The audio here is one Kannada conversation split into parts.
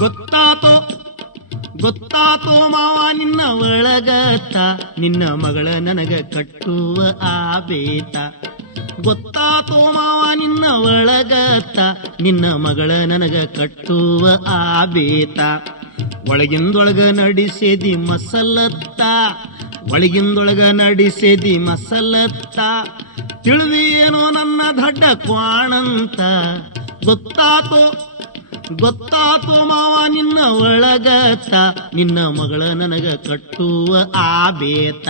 ಗೊತ್ತಾತೋ ಗೊತ್ತಾತೋ ಮಾವ ನಿನ್ನ ಒಳಗತ್ತ ನಿನ್ನ ಮಗಳ ನನಗ ಕಟ್ಟುವ ಆ ಬೇತ. ಗೊತ್ತಾತೋ ಮಾವ ನಿನ್ನ ಒಳಗತ್ತ ನಿನ್ನ ಮಗಳ ನನಗ ಕಟ್ಟುವ ಆ ಬೇತ. ಒಳಗಿಂದೊಳಗ ನಡೆಸೇದಿ ಮಸಲತ್ತ ಒಳಗಿಂದೊಳಗ ನಡೆಸೇದಿ ಮಸಲತ್ತ. ತಿಳಿದೇನೋ ನನ್ನ ದಡ್ಡ ಕ್ವಾಣಂತ. ಗೊತ್ತಾತೋ ಗೊತ್ತಾತೋ ಮಾವ ನಿನ್ನ ಒಳಗತ್ತ ನಿನ್ನ ಮಗಳ ನನಗ ಕಟ್ಟುವ ಆ ಬೇತ.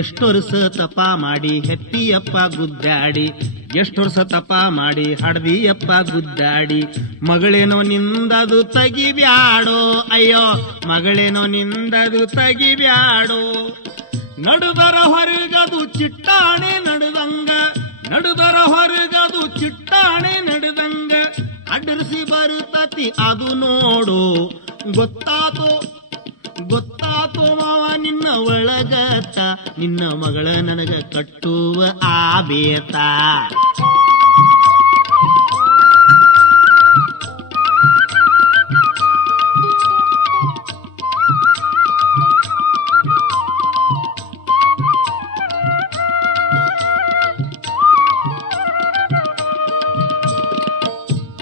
ಎಷ್ಟು ವರ್ಷ ತಪ ಮಾಡಿ ಹೆತ್ತಿಯಪ್ಪ ಗುದ್ದಾಡಿ, ಎಷ್ಟು ವರ್ಷ ತಪ ಮಾಡಿ ಹಡ್ದಿಯಪ್ಪ ಗುದ್ದಾಡಿ. ಮಗಳೇನೋ ನಿಂದದು ತಗಿಬ್ಯಾಡೋ ಅಯ್ಯೋ ಮಗಳೇನೋ ನಿಂದದು ತಗಿಬ್ಯಾಡೋ. ನಡುದರ ಹೊರಗದು ಚಿಟ್ಟಾಣೆ ನಡುದಂಗ, ನಡುದರ ಹೊರಗದು ಚಿಟ್ಟಾಣೆ ನಡುದಂಗ. ಅಡ್ಡರಿಸಿ ಬರುತ್ತತಿ ಅದು ನೋಡು. ಗೊತ್ತಾತೋ ಗೊತ್ತಾತೋ ಮಾವ ನಿನ್ನ ಒಳಗತ್ತ ನಿನ್ನ ಮಗಳ ನನಗ ಕಟ್ಟುವ ಆ ಬೇತ.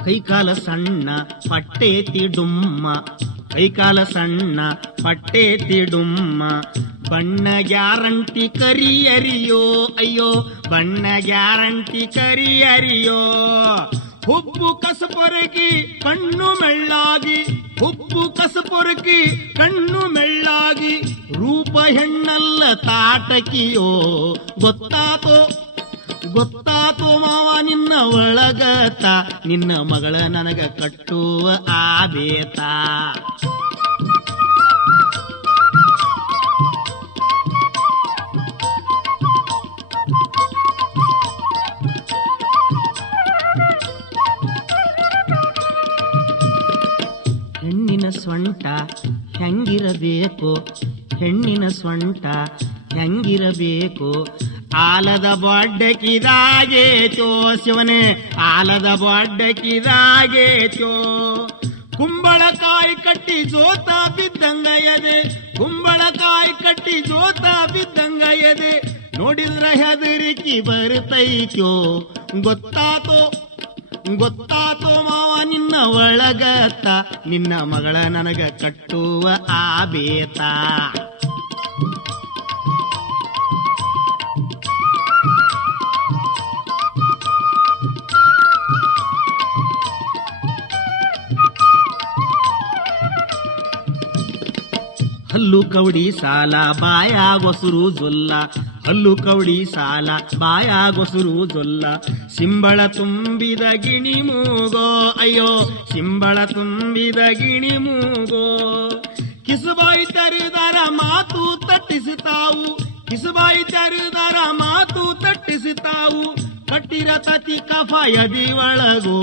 ಕೈಕಾಲ ಸಣ್ಣ ಪಟ್ಟೇತಿ ಡುಮ್ಮ, ಕೈಕಾಲ ಸಣ್ಣ ಪಟ್ಟೇತಿ ಡುಮ್ಮ. ಬಣ್ಣ ಗ್ಯಾರಂಟಿ ಕರಿಯರಿಯೋ ಅಯ್ಯೋ ಬಣ್ಣ ಗ್ಯಾರಂಟಿ ಕರಿಯರಿಯೋ. ಹುಬ್ಬು ಕಸಪೊರಗಿ ಕಣ್ಣು ಮೆಳ್ಳಾಗಿ, ಹುಬ್ಬು ಕಸಪೊರಗಿ ಕಣ್ಣು ಮೆಳ್ಳಾಗಿ. ರೂಪ ಹೆಣ್ಣಲ್ಲ ತಾಟಕಿಯೋ. ಗೊತ್ತಾತೋ ಗೊತ್ತಾತೋ ಮಾವ ನಿನ್ನ ಒಳಗತ್ತ ನಿನ್ನ ಮಗಳ ನನಗ ಕಟ್ಟುವ ಆ ಬೇತ. ಹೆಣ್ಣಿನ ಸೊಂಟ ಹೆಂಗಿರಬೇಕು, ಹೆಣ್ಣಿನ ಸೊಂಟ ಹೆಂಗಿರಬೇಕು. ಆಲದ ಬೊಡ್ಡಕಿದಾಗೇತೋ ಶಿವನೇ ಆಲದ ಬೊಡ್ಡಕಿದಾಗೇತೋ. ಕುಂಬಳಕಾಯಿ ಕಟ್ಟಿ ಜೋತ ಬಿದ್ದಂಗ ಎದೆ, ಕುಂಬಳಕಾಯಿ ಕಟ್ಟಿ ಜೋತ ಬಿದ್ದಂಗ ಎದೆ. ನೋಡಿದ್ರ ಹೆದರಿಕಿ ಬರ್ತೈತೋ. ಗೊತ್ತಾತೋ ಗೊತ್ತಾತೋ ಮಾವ ನಿನ್ನ ಒಳಗತ್ತ ನಿನ್ನ ಮಗಳ ನನಗ ಕಟ್ಟುವ ಆ ಬೇತ. ಹಲ್ಲು ಕವಡಿ ಸಾಲ ಬಾಯಾಗೊಸರು ಜೊಲ್ಲ, ಹಲ್ಲು ಕವಡಿ ಸಾಲ ಬಾಯಾಗೊಸರು ಜೊಲ್ಲ. ಸಿಂಬಳ ತುಂಬಿದ ಗಿಣಿ ಮೂಗೋ ಅಯ್ಯೋ ಸಿಂಬಳ ತುಂಬಿದ ಗಿಣಿ ಮೂಗೋ. ಕಿಸುಬಾಯಿ ತೆರೆದರ ಮಾತು ತಟ್ಟಿಸುತ್ತಾವು, ಕಿಸುಬಾಯಿ ತೆರೆದರ ಮಾತು ತಟ್ಟಿಸುತ್ತಾವು. ಕಟ್ಟಿರ ತತಿ ಕಫ ಎದಿ ಒಳಗೋ.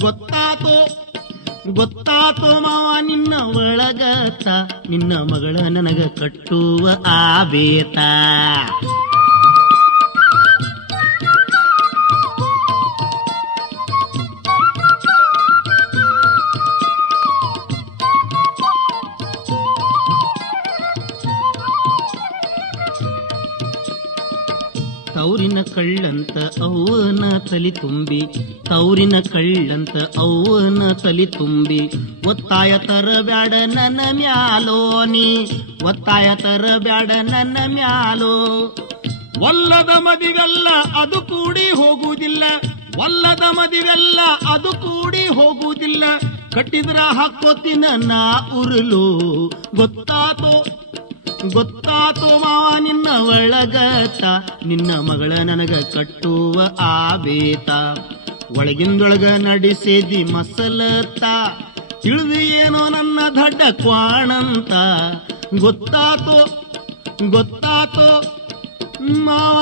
ಗೊತ್ತಾತೋ ಗೊತ್ತಾತೋ ಮಾವ ನಿನ್ನ ಒಳಗತ್ತ ನಿನ್ನ ಮಗಳ ನನಗ ಕಟ್ಟುವ ಆ ಬೇತ. ತೌರಿನ ಕಳ್ಳಂತ ಅವ್ವನ ತಲಿ ತುಂಬಿ, ತೌರಿನ ಕಳ್ಳಂತ ಅವ್ವನ ತಲಿ ತುಂಬಿ. ಒತ್ತಾಯ ತರಬ್ಯಾಡ ನನ್ನ ಮ್ಯಾಲೋ ನೀ, ಒತ್ತಾಯ ತರಬ್ಯಾಡ ನನ್ನ ಮ್ಯಾಲೋ. ಒಲ್ಲದ ಮದಿವೆಲ್ಲ ಅದು ಕೂಡಿ ಹೋಗುವುದಿಲ್ಲ, ಒಲ್ಲದ ಮದಿವೆಲ್ಲ ಅದು ಕೂಡಿ ಹೋಗುವುದಿಲ್ಲ. ಕಟ್ಟಿದ್ರ ಹಾಕೋತಿನ ನಾ ಉರುಳು. ಗೊತ್ತಾತೋ ಗೊತ್ತಾತೋ ಮಾವ ನಿನ್ನ ಒಳಗತ್ತ ನಿನ್ನ ಮಗಳ ನನಗ ಕಟ್ಟುವ ಆ ಬೇತ. ಒಳಗಿಂದೊಳಗ ನಡೆಸೇದಿ ಮಸಲತ್ತ. ತಿಳಿದು ಏನೋ ನನ್ನ ದಡ್ಡ ಕ್ವಾಣಂತ. ಗೊತ್ತಾತೋ ಗೊತ್ತಾತೋ ಮಾವ